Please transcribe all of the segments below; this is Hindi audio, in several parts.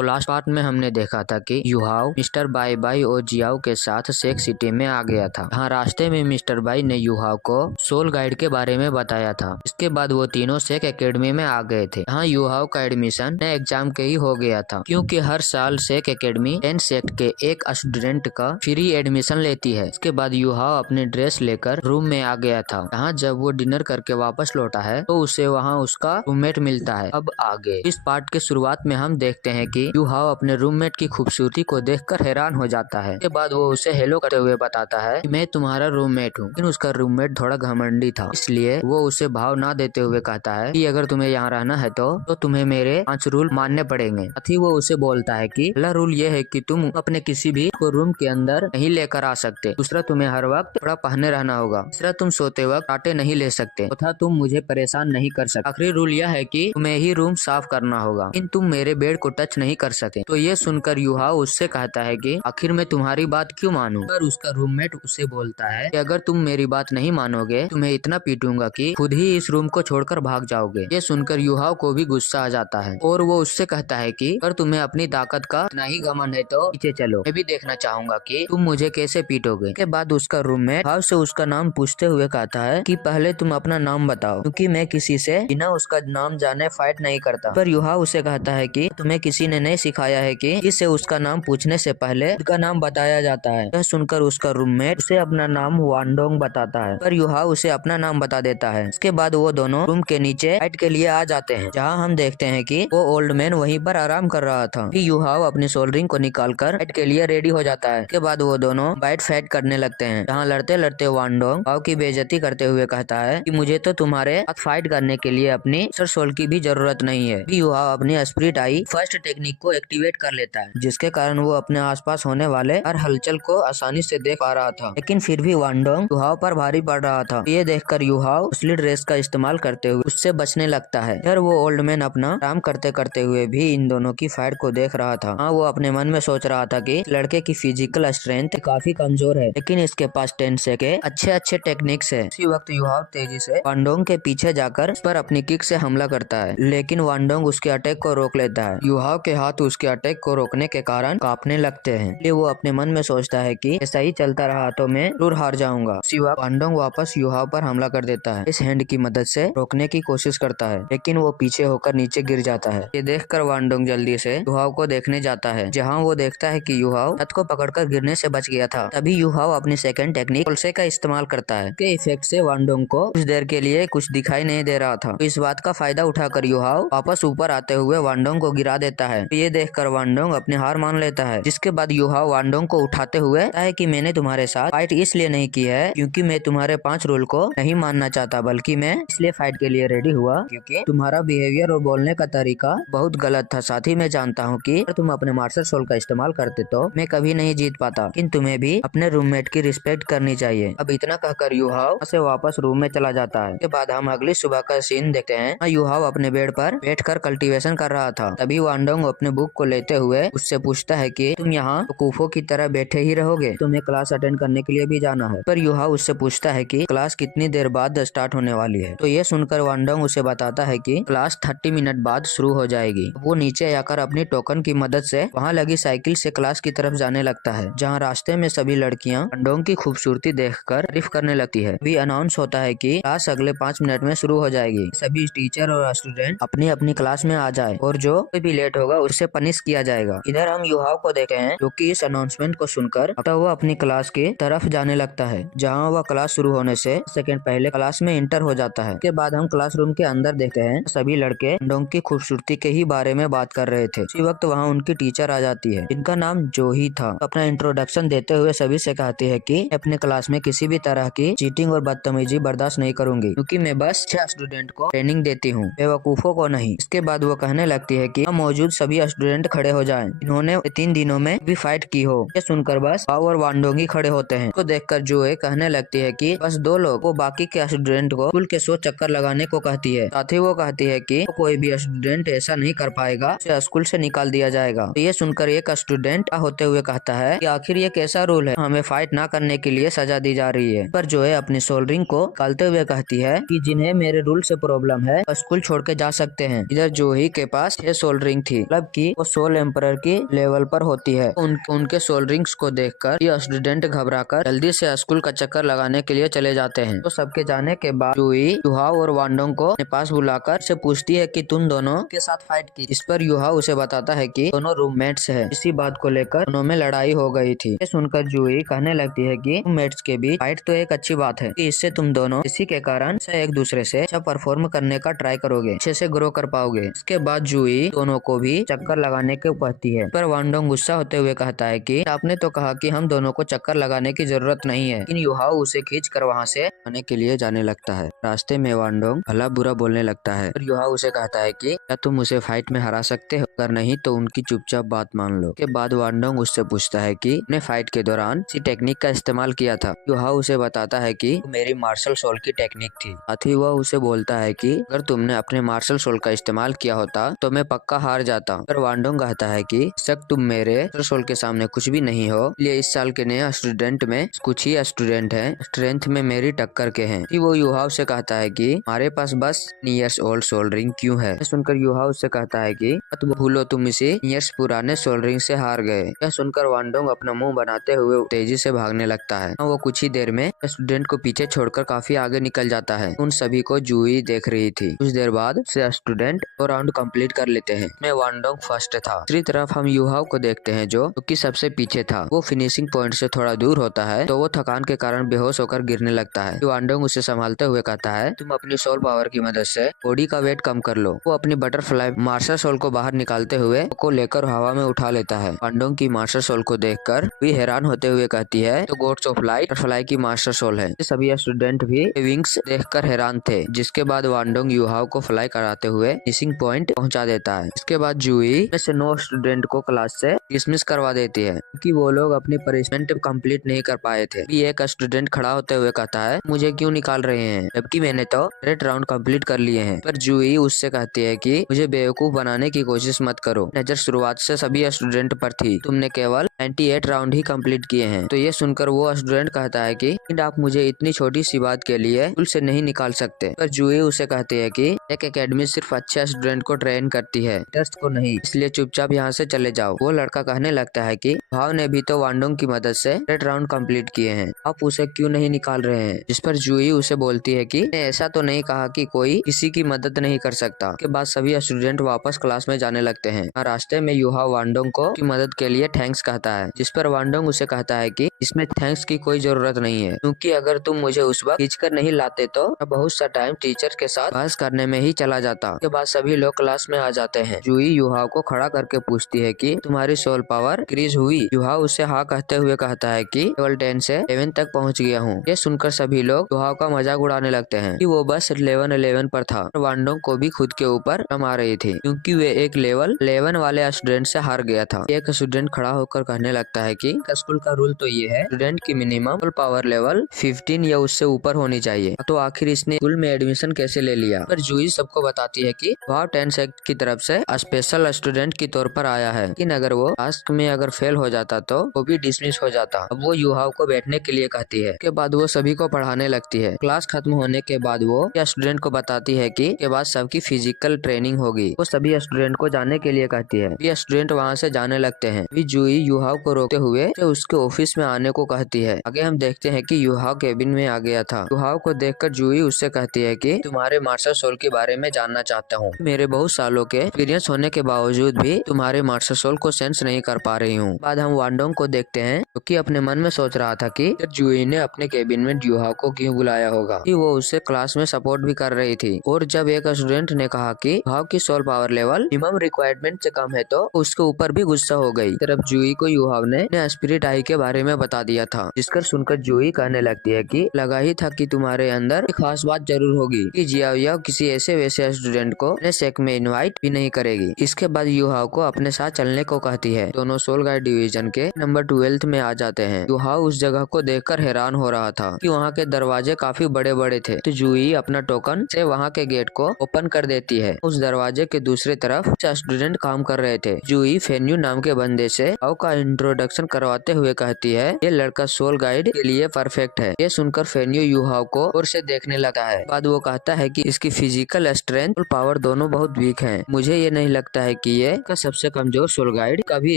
तो लास्ट पार्ट में हमने देखा था कि युहाओ मिस्टर बाई बाई और जियाओ के साथ सेक सिटी में आ गया था। हाँ, रास्ते में मिस्टर बाई ने युहाओ को सोल गाइड के बारे में बताया था। इसके बाद वो तीनों सेक एकेडमी में आ गए थे। हाँ, युहाओ का एडमिशन नए एग्जाम के ही हो गया था, क्योंकि हर साल सेक एकेडमी 10 सेक्ट के एक स्टूडेंट का फ्री एडमिशन लेती है। इसके बाद युहाओ अपनी ड्रेस लेकर रूम में आ गया था। यहाँ जब वो डिनर करके वापस लौटा है तो उसे वहाँ उसका रूममेट मिलता है। अब आगे इस पार्ट के शुरुआत में हम देखते हैं कि युहाओ अपने रूममेट की खूबसूरती को देखकर हैरान हो जाता है। इसके बाद वो उसे हेलो करते हुए बताता है कि मैं तुम्हारा रूममेट हूँ। लेकिन उसका रूममेट थोड़ा घमंडी था, इसलिए वो उसे भाव ना देते हुए कहता है कि अगर तुम्हें यहाँ रहना है तो तुम्हें मेरे 5 रूल मानने पड़ेंगे। साथ ही वो उसे बोलता है कि पहला रूल ये है कि तुम अपने किसी भी को रूम के अंदर नहीं लेकर आ सकते। दूसरा, तुम्हें हर वक्त कपड़ा पहने रहना होगा। तीसरा, तुम सोते वक्त आटे नहीं ले सकते। चौथा, तुम मुझे परेशान नहीं कर सकते। आखिरी रूल यह है कि तुम्हें ही रूम साफ करना होगा, लेकिन तुम मेरे बेड को टच नहीं कर सकते। तो ये सुनकर युहाओ उससे कहता है कि आखिर मैं तुम्हारी बात क्यों मानूं? पर उसका रूममेट उसे बोलता है कि अगर तुम मेरी बात नहीं मानोगे तुम्हें इतना पीटूंगा कि खुद ही इस रूम को छोड़कर भाग जाओगे। ये सुनकर युहाओ को भी गुस्सा आ जाता है और वो उससे कहता है कि अगर तुम्हें अपनी ताकत का इतना ही घमंड है तो पीछे चलो, मैं भी देखना चाहूंगा कि तुम मुझे कैसे पीटोगे। के बाद उसका रूममेट भाव से उसका नाम पूछते हुए कहता है कि पहले तुम अपना नाम बताओ, क्योंकि मैं किसी से बिना उसका नाम जाने फाइट नहीं करता। पर युहाओ उसे कहता है कि तुम्हें किसी ने नहीं सिखाया है कि इसे उसका नाम पूछने से पहले उसका नाम बताया जाता है। यह सुनकर उसका रूममेट उसे अपना नाम वांडोंग बताता है, पर युहाओ उसे अपना नाम बता देता है। इसके बाद वो दोनों रूम के नीचे फाइट के लिए आ जाते हैं, जहाँ हम देखते हैं कि वो ओल्ड मैन वहीं पर आराम कर रहा था। फिर युहाओ अपनी सोल्डरिंग को निकालकर फाइट के लिए रेडी हो जाता है। इसके बाद वो दोनों फाइट करने लगते हैं, जहाँ लड़ते लड़ते वांडोंग युहाओ की बेइज्जती करते हुए कहता है कि मुझे तो तुम्हारे साथ फाइट करने के लिए अपनी सोल की भी जरूरत नहीं है। युहाओ अपनी स्पिरिट आई फर्स्ट टेक्निक को एक्टिवेट कर लेता है, जिसके कारण वो अपने आसपास होने वाले हर हलचल को आसानी से देख पा रहा था। लेकिन फिर भी वांडोंग युहाओ पर भारी पड़ रहा था। ये देखकर युहाओ असली ड्रेस का इस्तेमाल करते हुए उससे बचने लगता है। फिर वो ओल्ड मैन अपना काम करते करते हुए भी इन दोनों की फाइट को देख रहा था। हाँ, वो अपने मन में सोच रहा था कि लड़के की फिजिकल स्ट्रेंथ काफी कमजोर है, लेकिन इसके पास 10 से के अच्छे टेक्निक्स है। इसी वक्त युहाओ तेजी से वांडोंग के पीछे जाकर उस पर अपनी किक से हमला करता है, लेकिन वांडोंग उसके अटैक को रोक लेता है। युहाओ के हाथ उसके अटैक को रोकने के कारण कांपने लगते हैं, इसलिए वो अपने मन में सोचता है कि ऐसा ही चलता रहा तो मैं जरूर हार जाऊंगा। उसी वक्त वांडोंग वापस युहाओ पर हमला कर देता है। इस हैंड की मदद से रोकने की कोशिश करता है, लेकिन वो पीछे होकर नीचे गिर जाता है। ये देखकर वांडोंग जल्दी से युहाओ को देखने जाता है, जहाँ वो देखता है कि युहाओ छत को पकड़कर गिरने से बच गया था। तभी युहाओ अपनी सेकंड टेक्निक कोलसे का इस्तेमाल करता है। के इफेक्ट से वांडोंग को कुछ देर के लिए कुछ दिखाई नहीं दे रहा था। तो इस बात का फायदा उठाकर युहाओ वापस ऊपर आते हुए वांडोंग को गिरा देता है। ये देखकर वांडोंग अपनी हार मान लेता है, जिसके बाद युहाओ वांडोंग को उठाते हुए कहता है कि मैंने तुम्हारे साथ फाइट इसलिए नहीं की है क्योंकि मैं तुम्हारे 5 रूल को नहीं मानना चाहता, बल्कि मैं इसलिए फाइट के लिए रेडी हुआ क्योंकि तुम्हारा बिहेवियर और बोलने का तरीका बहुत गलत था। साथ ही मैं जानता हूँ कि अगर तुम अपने मार्शल सोल का इस्तेमाल करते तो मैं कभी नहीं जीत पाता, लेकिन तुम्हें भी अपने रूममेट की रिस्पेक्ट करनी चाहिए। अब इतना कहकर युहाओ से वापस रूम में चला जाता है। इसके बाद हम अगली सुबह का सीन देखते हैं। युहाओ अपने बेड पर बैठकर कल्टीवेशन कर रहा था। तभी वांडोंग अपने बुक को लेते हुए उससे पूछता है कि तुम यहाँ कुफो की तरह बैठे ही रहोगे, तुम्हें क्लास अटेंड करने के लिए भी जाना है। पर युहाओ उससे पूछता है कि क्लास कितनी देर बाद स्टार्ट होने वाली है। तो ये सुनकर वांडोंग उसे बताता है कि क्लास 30 मिनट बाद शुरू हो जाएगी। वो नीचे आकर अपनी टोकन की मदद से वहाँ लगी साइकिल से क्लास की तरफ जाने लगता है, जहाँ रास्ते में सभी लड़कियाँ वांडोंग की खूबसूरती देखकर तारीफ करने लगती है। भी अनाउंस होता है कि क्लास अगले 5 मिनट में शुरू हो जाएगी। सभी टीचर और स्टूडेंट अपनी अपनी क्लास में आ जाए और जो कोई भी लेट होगा उससे पनिश किया जाएगा। इधर हम युहाओ को देखते हैं जो कि इस अनाउंसमेंट को सुनकर वो अपनी क्लास की तरफ जाने लगता है, जहाँ वह क्लास शुरू होने से सेकंड पहले क्लास में इंटर हो जाता है। के बाद हम क्लासरूम के अंदर देखते हैं सभी लड़के वांडोंग की खूबसूरती के ही बारे में बात कर रहे थे। उसी वक्त वहाँ उनकी टीचर आ जाती है, जिनका नाम जोही था। अपना इंट्रोडक्शन देते हुए सभी से कहती है कि अपने क्लास में किसी भी तरह की चीटिंग और बदतमीजी बर्दाश्त नहीं करूंगी, क्योंकि मैं बस 6 स्टूडेंट को ट्रेनिंग देती हूँ, बेवकूफों को नहीं। इसके बाद वो कहने लगती है कि मौजूद सभी स्टूडेंट खड़े हो जाएं, इन्होंने 3 दिनों में भी फाइट की हो। ये सुनकर बस पाव और वांडोंग ही खड़े होते हैं। तो देखकर जोए कहने लगती है कि बस 2 लोग वो बाकी के स्टूडेंट को स्कूल के 100 चक्कर लगाने को कहती है। साथ ही वो कहती है कि कोई भी स्टूडेंट ऐसा नहीं कर पाएगा, उसे स्कूल से निकाल दिया जाएगा। तो ये सुनकर एक स्टूडेंट होते हुए कहता है कि आखिर ये कैसा रूल है, हमें फाइट ना करने के लिए सजा दी जा रही है। पर जोए अपनी सोल्डरिंग को निकालते हुए कहती है कि जिन्हें मेरे रूल से प्रॉब्लम है स्कूल छोड़ के जा सकते हैं। इधर जोही के पास 6 सोल्डरिंग थी, मतलब कि वो सोल एम्परर की लेवल पर होती है। उनके सोल रिंग्स को देखकर ये स्टूडेंट घबराकर जल्दी से स्कूल का चक्कर लगाने के लिए चले जाते हैं। तो सबके जाने के बाद जूही युहाओ और वांडोंग को अपने पास बुलाकर उसे पूछती है कि तुम दोनों के साथ फाइट की। इस पर युहाओ उसे बताता है कि दोनों रूममेट्स हैं। इसी बात को लेकर दोनों में लड़ाई हो गई थी। ये सुनकर जूही कहने लगती है कि रूममेट्स के बीच फाइट तो एक अच्छी बात है कि इससे तुम दोनों इसी के कारण से एक दूसरे से अच्छा परफॉर्म करने का ट्राई करोगे, अच्छे से ग्रो कर पाओगे। इसके बाद जूही दोनों को भी चक्कर लगाने को कहती है, पर वांडोंग गुस्सा होते हुए कहता है कि आपने तो कहा कि हम दोनों को चक्कर लगाने की जरूरत नहीं है। लेकिन युहाओ उसे खींच कर वहाँ से आने के लिए जाने लगता है। रास्ते में वांडोंग भला बुरा बोलने लगता है, पर युहाओ उसे कहता है कि क्या तुम उसे फाइट में हरा सकते हो, अगर नहीं तो उनकी चुपचाप बात मान लो। के बाद वांडोंग उससे पूछता है कि ने फाइट के दौरान इसी टेक्निक का इस्तेमाल किया था। युहाओ उसे बताता है कि मेरी मार्शल सोल की टेक्निक थी। साथ ही वह उसे बोलता है कि अगर तुमने अपने मार्शल सोल का इस्तेमाल किया होता तो मैं पक्का हार जाता। पर वांडोंग कहता है कि शक तुम मेरे मार्शल सोल के सामने कुछ भी नहीं हो, इसलिए इस साल के नए स्टूडेंट में कुछ ही स्टूडेंट हैं स्ट्रेंथ में मेरी टक्कर के हैं। वो युहाओ से कहता है कि हमारे पास बस इयर्स ओल्ड सोल रिंग क्यों है। सुनकर युहाओ से कहता है कि मत भूलो तुम इसे इयर्स पुराने सोल रिंग से हार गए। यह सुनकर वांडोंग अपना मुंह बनाते हुए तेजी से भागने लगता है। वो कुछ ही देर में स्टूडेंट को पीछे छोड़कर काफी आगे निकल जाता है। उन सभी को जूही देख रही थी। कुछ देर बाद से स्टूडेंट 2 राउंड कंप्लीट कर लेते हैं। मैं वांडोंग फर्स्ट था। दूसरी तरफ हम युहाओ को देखते हैं जो कि सबसे पीछे था। वो फिनिशिंग पॉइंट से थोड़ा दूर होता है तो वो थकान के कारण बेहोश होकर गिरने लगता है। वांडोंग उसे संभालते हुए कहता है तुम अपनी सोल पावर की मदद से बॉडी का वेट कम कर लो। वो अपनी बटरफ्लाई मार्शल सोल को बाहर निकालते हुए को लेकर हवा में उठा लेता है। वांडोंग की मार्शल सोल को देखकर भी हैरान होते हुए कहती है तो गॉड्स ऑफ लाइट बटरफ्लाई की मास्टर सोल है। सभी स्टूडेंट भी विंग्स देखकर हैरान थे। जिसके बाद वांडोंग युहाओ को फ्लाई कराते हुए फिनिशिंग पॉइंट पहुंचा देता है। इसके बाद जूही में से 9 स्टूडेंट को क्लास से डिसमिस करवा देती है क्योंकि वो लोग अपनी पनिशमेंट कंप्लीट नहीं कर पाए थे। भी एक स्टूडेंट खड़ा होते हुए कहता है मुझे क्यों निकाल रहे हैं जबकि मैंने तो 8 राउंड कंप्लीट कर लिए हैं। पर जूही उससे कहती है कि मुझे बेवकूफ बनाने की कोशिश मत करो। नजर शुरुआत से सभी स्टूडेंट पर थी, तुमने केवल 98 राउंड ही कंप्लीट किए हैं। तो ये सुनकर वो स्टूडेंट कहता है कि आप मुझे इतनी छोटी सी बात के लिए स्कूल से नहीं निकाल सकते। पर जूही उसे कहती है कि एक एकेडमी सिर्फ अच्छे स्टूडेंट को ट्रेन करती है, टेस्ट को नहीं, इसलिए चुपचाप यहाँ से चले जाओ। वो लड़का कहने लगता है कि भाव ने भी तो वांडोंग की मदद से 8 राउंड कंप्लीट किए हैं, आप उसे क्यों नहीं निकाल रहे हैं। जिस पर जूही उसे बोलती है कि मैं ऐसा तो नहीं कहा कि कोई किसी की मदद नहीं कर सकता। के बाद सभी स्टूडेंट वापस क्लास में जाने लगते हैं। रास्ते में युहाओ वांडोंग को की मदद के लिए थैंक्स कहता है। जिस पर वांडोंग उसे कहता है कि इसमें थैंक्स की कोई जरूरत नहीं है, क्योंकि अगर तुम मुझे उस वक्त खींचकर नहीं लाते तो बहुत सा टाइम टीचर के साथ बहस करने में ही चला जाता। के बाद सभी लोग क्लास में आ जाते हैं। जूही युहाओ को खड़ा करके पूछती है कि तुम्हारी सोल पावर इंक्रीज हुई। युहाओ उसे हाँ कहते हुए कहता है कि लेवल 10 से 11 तक पहुंच गया हूँ। ये सुनकर सभी लोग युहाओ का मजाक उड़ाने लगते हैं कि वो बस लेवल 11 पर था। वांडोंग को भी खुद के ऊपर शर्म आ रही थी क्योंकि वे एक लेवल 11 वाले स्टूडेंट से हार गया था। एक स्टूडेंट खड़ा होकर कहने लगता है कि स्कूल का रूल तो ये है स्टूडेंट की मिनिमम पावर लेवल 15 या उससे ऊपर होनी चाहिए, तो आखिर इसने स्कूल में एडमिशन कैसे ले लिया। पर जूही सबको बताती है कि वह 10 सेक्ट की तरफ से स्पेशल स्टूडेंट के तौर पर आया है, लेकिन अगर वो टास्क में अगर फेल हो जाता तो वो भी डिसमिस हो जाता। अब वो युहाओ को बैठने के लिए कहती है। के बाद वो सभी को पढ़ाने लगती है। क्लास खत्म होने के बाद वो स्टूडेंट को बताती है कि के बाद सबकी फिजिकल ट्रेनिंग होगी। वो सभी स्टूडेंट को जाने के लिए कहती है। ये स्टूडेंट वहाँ से जाने लगते हैं। जूही युहाओ को रोकते हुए उसके ऑफिस में आने को कहती है। आगे हम देखते हैं कि युहाओ केबिन में आ गया था। युहाओ को देखकर जूही उससे कहती है कि तुम्हारे मार्शल सोल के बारे में जानना चाहता हूँ। मेरे बहुत सालों के एक्सपीरियंस होने के बावजूद भी तुम्हारे मार्शल सोल को सेंस नहीं कर पा रही हूँ। बाद हम वांडोंग को देखते हैं जो कि अपने मन में सोच रहा था कि जूही ने अपने केबिन में युहाओ को क्यों बुलाया होगा, कि वो उसे क्लास में सपोर्ट भी कर रही थी। और जब एक स्टूडेंट ने कहा कि युहाओ की soul power level minimum requirement से कम है तो उसके ऊपर भी गुस्सा हो गई। तरफ जूही को युहाओ ने स्पिरिट आई के बारे में बता दिया था, जिसकर सुनकर जूही कहने लगती है कि लगा ही था कि तुम्हारे अंदर एक खास बात जरूर होगी कि जियाओ किसी ऐसे वैसे स्टूडेंट को अपने सेक में इनवाइट भी नहीं करेगी। इसके बाद युहाओ को अपने साथ चलने को कहती है। दोनों सोल गाइड डिवीजन के नंबर 12 में आ जाते हैं। युहाओ उस जगह को देखकर हैरान हो रहा था कि वहाँ के दरवाजे काफी बड़े बड़े थे। तो जूही अपना टोकन से वहाँ के गेट को ओपन कर देती है। उस दरवाजे के दूसरी तरफ स्टूडेंट काम कर रहे थे। जूही फेन्यू नाम के बंदे से युहाओ का इंट्रोडक्शन करवाते हुए कहती है ये लड़का सोल गाइड के लिए परफेक्ट है। ये सुनकर फेन्यू युहाओ को और से देखने लगा है। बाद वो कहता है कि इसकी फिजिकल स्ट्रेंथ और पावर दोनों बहुत वीक हैं। मुझे ये नहीं लगता है कि ये का सबसे कमजोर सोल गाइड कभी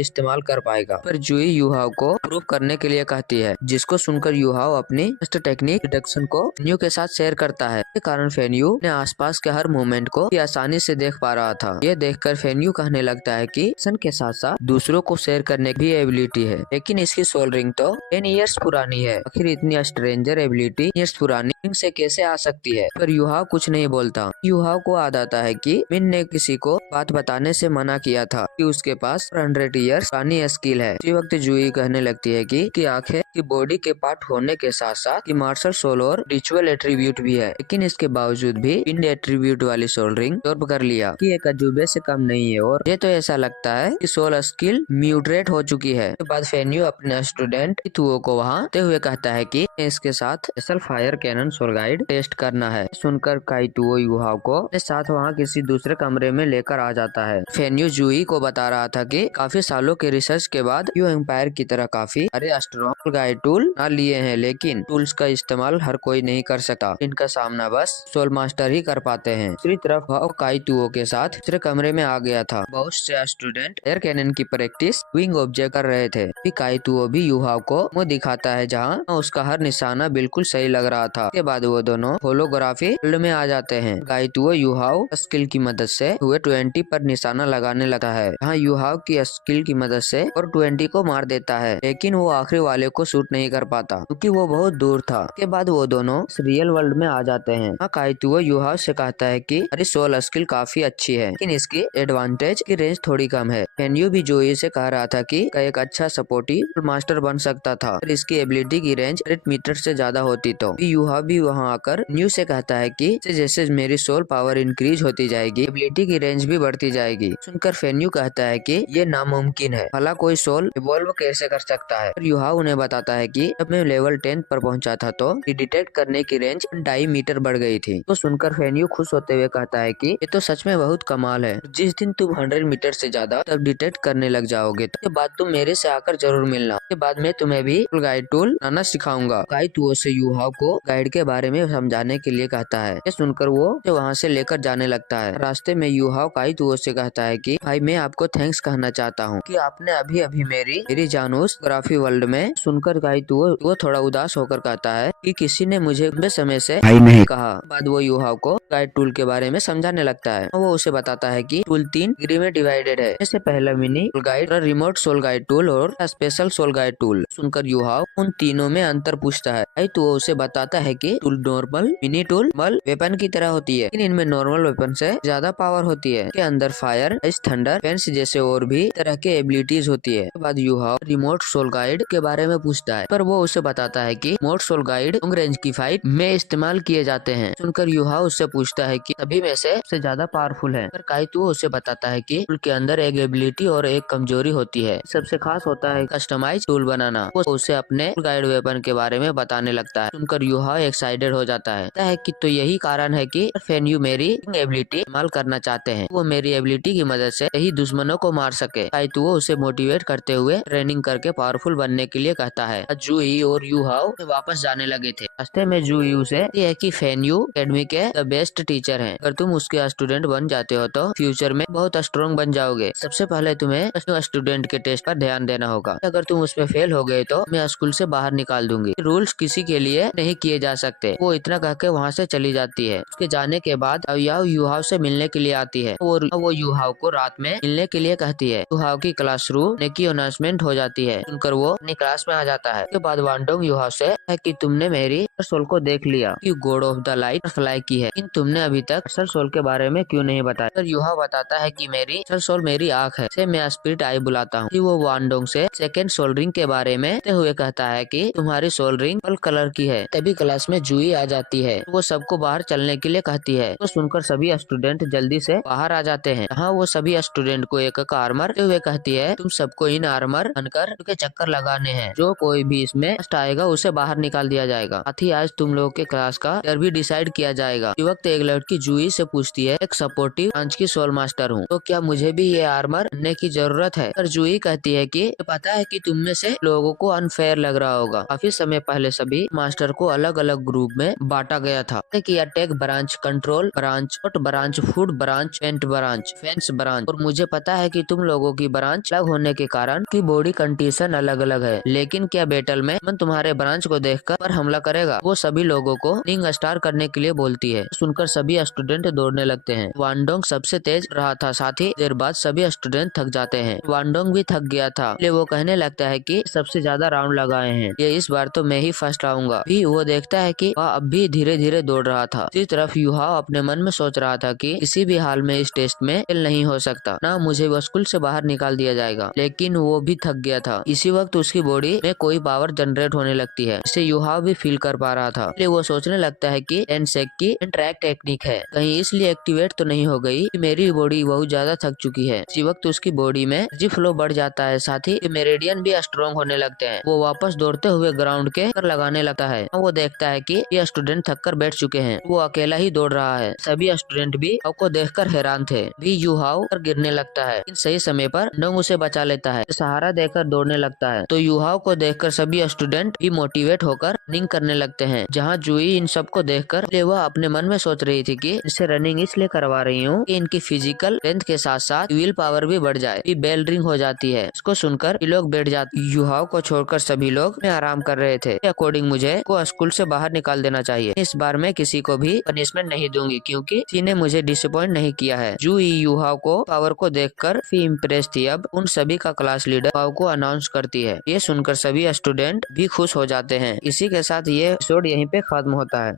इस्तेमाल कर पाएगा, पर जूही यूहाओ को प्रूव करने के लिए कहती है, जिसको सुनकर यूहाओ अपनी टेक्निक डिडक्शन को फेन्यू के साथ शेयर करता है। इस कारण फेन्यू ने आसपास के हर मूवमेंट को आसानी से देख पा रहा था। ये देखकर फेन्यू कहने लगता है कि सन के साथ साथ दूसरों को शेयर करने की भी एबिलिटी है, लेकिन इसकी सोल रिंग तो 10 इयर्स पुरानी है। आखिर इतनी स्ट्रेंजर एबिलिटी इयर्स पुरानी रिंग से कैसे आ सकती है? पर यूहाओ कुछ नहीं बोलता। यूहाओ को याद आता है कि मिन ने किसी को बात बताने से मना किया था कि उसके पास 100 इयर्स पुरानी स्किल है। उसी वक्त जूही कहने लगती है कि आंखें की बॉडी के पार्ट होने के साथ साथ की मार्शल सोल और रिचुअल एट्रीब्यूट भी है, लेकिन इसके बावजूद भी इन एट्रीब्यूट वाली सोल रिंग तौर कर लिया कि एक अजूबे से कम नहीं है, और ये तो ऐसा लगता है कि सोल स्किल म्यूट्रेट हो चुकी है। इसके बाद फेन्यू अपने स्टूडेंट तुओ को वहाँ ते हुए कहता है कि इसके साथ special fire cannon soul guide test करना है। सुनकर काइतुओ यूहाओ को अपने साथ वहाँ किसी दूसरे कमरे में लेकर आ जाता है। फेन्यू जूही को बता रहा था कि काफी सालों के रिसर्च के बाद यू एम्पायर की तरह काफी स्ट्रॉन्ग गाइड टूल ना लिए हैं, लेकिन टूल्स का इस्तेमाल हर कोई नहीं कर सकता। इनका सामना बस सोल मास्टर ही कर पाते हैं। दूसरी तरफ वह काइतुओ के साथ दूसरे कमरे में आ गया था। बहुत से स्टूडेंट एयर कैनन की प्रैक्टिस विंग ऑब्जेक्ट कर रहे थे। काइतुओ भी यूहाओ को मुंह दिखाता है, जहाँ उसका हर निशाना बिल्कुल सही लग रहा था। उसके बाद वो दोनों होलोग्राफी फील्ड में आ जाते हैं। काइतुओ यूहाओ स्किल की मदद से हुए 20 पर निशाना लगाने लगता है, जहाँ यूहाओ की स्किल की मदद से और 20 को मार देता है, लेकिन वो आखिरी वाले को शूट नहीं कर पाता क्योंकि वो बहुत दूर था। उसके बाद वो दोनों रियल वर्ल्ड में आ जाते हैं। काइतुओ यूहाओ से कहता है कि अरे सोल स्किल काफी अच्छी है, लेकिन इसकी एडवांटेज की रेंज थोड़ी कम है। फेन्यू भी जूही से कह रहा था कि एक अच्छा सपोर्टिव मास्टर बन सकता था, पर इसकी एबिलिटी की रेंज 100 मीटर से ज्यादा होती तो। यूहाओ भी वहाँ आकर न्यू से कहता है कि जैसे मेरी सोल पावर इंक्रीज होती जाएगी, एबिलिटी की रेंज भी बढ़ती जाएगी। सुनकर फेन्यू कहता है कि ये नामुमकिन है, भला कोई सोल इवॉल्व कैसे कर सकता है? यूहाओ उन्हें बताता है कि जब मैं लेवल 10 पर पहुंचा था तो डिटेक्ट करने की रेंज 2.5 मीटर बढ़ गई थी। तो सुनकर फेन्यू खुश होते हुए कहता है कि ये तो सच में बहुत कमाल है। जिस दिन तुम 100 मीटर से ज्यादा तक डिटेक्ट करने लग जाओगे, तो बाद तुम मेरे से आकर जरूर मिलना। उसके बाद मैं तुम्हें भी गाइड टूल बनाना सिखाऊंगा। काइतुओ से यूहाओ को गाइड के बारे में समझाने के लिए कहता है। ये सुनकर वो वहाँ से लेकर जाने लगता है। रास्ते में यूहाओ काइतुओ से कहता है कि भाई मैं आपको थैंक्स कहना चाहता हूँ कि आपने अभी अभी मेरी जान उस ग्राफी वर्ल्ड में। सुनकर काइतुओ वो थोड़ा उदास होकर कहता है कि किसी ने मुझे लंबे समय से भाई नहीं कहा। बाद वो यूहाओ को गाइड टूल के बारे में समझाने लगता है। वो उसे बताता है कि टूल 3 डिग्री में डिवाइडेड है, जैसे पहला mini guide, remote soul guide tool और स्पेशल सोल गाइड टूल। सुनकर यूहाओ उन तीनों में अंतर पूछता है, तो वो उसे बताता है कि tool normal mini tool weapon की तरह होती है, लेकिन इनमें नॉर्मल वेपन से ज्यादा पावर होती है। के अंदर फायर, थंडर, फेंस जैसे और भी तरह के एबिलिटीज होती है। बाद यूहाओ रिमोट सोल गाइड के बारे में पूछता है, पर वो उसे बताता है कि remote soul guide long range की फाइट में इस्तेमाल किए जाते हैं। सुनकर यूहाओ उससे पूछता है कि सभी में से सबसे ज्यादा पावरफुल है, पर काइतुओ उसे बताता है कि टूल के अंदर एक एबिलिटी और एक कमजोरी होती है। सबसे खास होता है कस्टमाइज टूल बनाना। वो उसे अपने गाइड वेपन के बारे में बताने लगता है। सुनकर यूहाओ एक्साइटेड हो जाता है कि तो यही कारण है कि फेन्यू मेरी एबिलिटी इस्तेमाल करना चाहते हैं, वो मेरी एबिलिटी की मदद से ही दुश्मनों को मार सके। काइतुओ उसे मोटिवेट करते हुए ट्रेनिंग करके पावरफुल बनने के लिए कहता है। जूही और यूहाओ वापस जाने लगे थे। रास्ते में जूही उसे है कि फेन्यू एकेडमी के द बेस्ट टीचर हैं। अगर तुम उसके स्टूडेंट बन जाते हो तो फ्यूचर में बहुत स्ट्रॉन्ग बन जाओगे। सबसे पहले तुम्हें स्टूडेंट के टेस्ट पर ध्यान देना होगा। अगर तुम उसमें फेल हो गए तो मैं स्कूल से बाहर निकाल दूंगी। रूल्स किसी के लिए नहीं किए जा सकते। वो इतना कहकर वहाँ से चली जाती है। उसके जाने के बाद यूहाओ से मिलने के लिए आती है। वो यूहाओ को रात में मिलने के लिए कहती है। यूहाओ की क्लासरूम की अनाउंसमेंट हो जाती है। सुनकर वो अपनी क्लास में आ जाता है। उसके बाद वांडोंग यूहाओ से है कि तुमने मेरी सोल को देख लिया कि God of the light fly की है, लेकिन तुमने अभी तक असल सोल के बारे में क्यों नहीं बताया? पर यूहाओ बताता है कि मेरी असल सोल मेरी आँख है, से मैं स्पिरिट आई बुलाता हूँ। वो वांडोंग से सेकंड सोल रिंग के बारे में हुए कहता है कि तुम्हारी सोल रिंग पर्पल कलर की है। तभी क्लास में जूही आ जाती है। वो सबको बाहर चलने के लिए कहती है। तो सुनकर सभी स्टूडेंट जल्दी से बाहर आ जाते हैं। हाँ, वो सभी स्टूडेंट को एक आर्मर हुए कहती है, तुम सबको इन आर्मर बनकर चक्कर लगाने हैं। जो कोई भी इसमें फर्स्ट आएगा उसे बाहर निकाल दिया जाएगा। साथ ही आज तुम लोगों के क्लास का ईयर भी डिसाइड किया जाएगा। इस वक्त एक लड़की जूही से पूछती है, एक सपोर्टिव ब्रांच की सोल मास्टर हूँ, तो क्या मुझे भी ये आर्मर बनने की जरूरत है? पर जूही कहती है कि पता है कि तुम में से लोगों को अनफेयर लग रहा होगा। काफी समय पहले सभी मास्टर को अलग अलग ग्रुप में बांटा गया था, कि attack branch, control branch, branch, food branch, paint branch, fence branch, और मुझे पता है कि तुम लोगों की ब्रांच अलग होने के कारण की बॉडी कंडीशन अलग अलग है, लेकिन क्या बैटल में मैं तुम्हारे ब्रांच को देखकर पर हमला करेगा? वो सभी लोगों को निंग स्टार करने के लिए बोलती है। सुनकर सभी स्टूडेंट दौड़ने लगते हैं। वानडोंग सबसे तेज रहा था, साथ ही देर बाद सभी स्टूडेंट थक जाते हैं। वानडोंग भी थक गया था, इसलिए वो कहने लगता है कि सबसे ज्यादा राउंड लगाए हैं, ये इस बार तो मैं ही फर्स्ट आऊंगा। भी वो देखता है कि वह अब भी धीरे धीरे दौड़ रहा था। इसी तरफ युहाओ अपने मन में सोच रहा था कि किसी भी हाल में इस टेस्ट में फेल नहीं हो सकता, ना मुझे वो स्कूल से बाहर निकाल दिया जाएगा। लेकिन वो भी थक गया था। इसी वक्त उसकी बॉडी में कोई पावर जनरेट होने लगती है, इसे युहाओ भी फील कर पा रहा था। इसलिए वो सोचने लगता है कि एनसेक की ट्रैक टेक्निक है, कहीं इसलिए एक्टिवेट तो नहीं हो गई कि मेरी बॉडी बहुत ज्यादा थक चुकी है। इसी वक्त उसकी बॉडी में एनर्जी फ्लो बढ़ जाता है, साथ ही मेरिडियन भी स्ट्रॉन्ग होने लगते हैं। वो वापस दौड़ते हुए ग्राउंड के चक्कर लगाने लगता है। वो देखता है कि ये स्टूडेंट थक कर बैठ चुके हैं, वो अकेला ही दौड़ रहा है। सभी स्टूडेंट भी को देखकर हैरान थे। भी युहाओ पर गिरने लगता है, लेकिन सही समय पर डोंग उसे बचा लेता है, सहारा देकर दौड़ने लगता है। तो युहाओ को देखकर सभी स्टूडेंट भी मोटिवेट होकर रनिंग करने लगते हैं। जहाँ जूई इन सबको देखकर वह अपने मन में सोच रही थी कि इसे रनिंग इसलिए करवा रही हूँ कि इनकी फिजिकल स्ट्रेंथ के साथ साथ विल पावर भी बढ़ जाए। भी बेल रिंग हो जाती है। इसको सुनकर ये लोग बैठ जाते। युहाओ को छोड़कर सभी लोग में आराम कर रहे थे। अकॉर्डिंग मुझे को स्कूल से बाहर निकाल देना चाहिए। इस बार मैं किसी को भी पनिशमेंट नहीं दूंगी, क्योंकि किसी ने मुझे डिसअपॉइंट नहीं किया है। जूई युहाओ को पावर को देखकर भी इम्प्रेस थी। अब उन सभी का क्लास लीडर युहाओ को अनाउंस करती है। ये सुनकर सभी स्टूडेंट भी खुश हो जाते हैं। इसी के साथ ये एपिसोड यहीं पे खत्म होता है।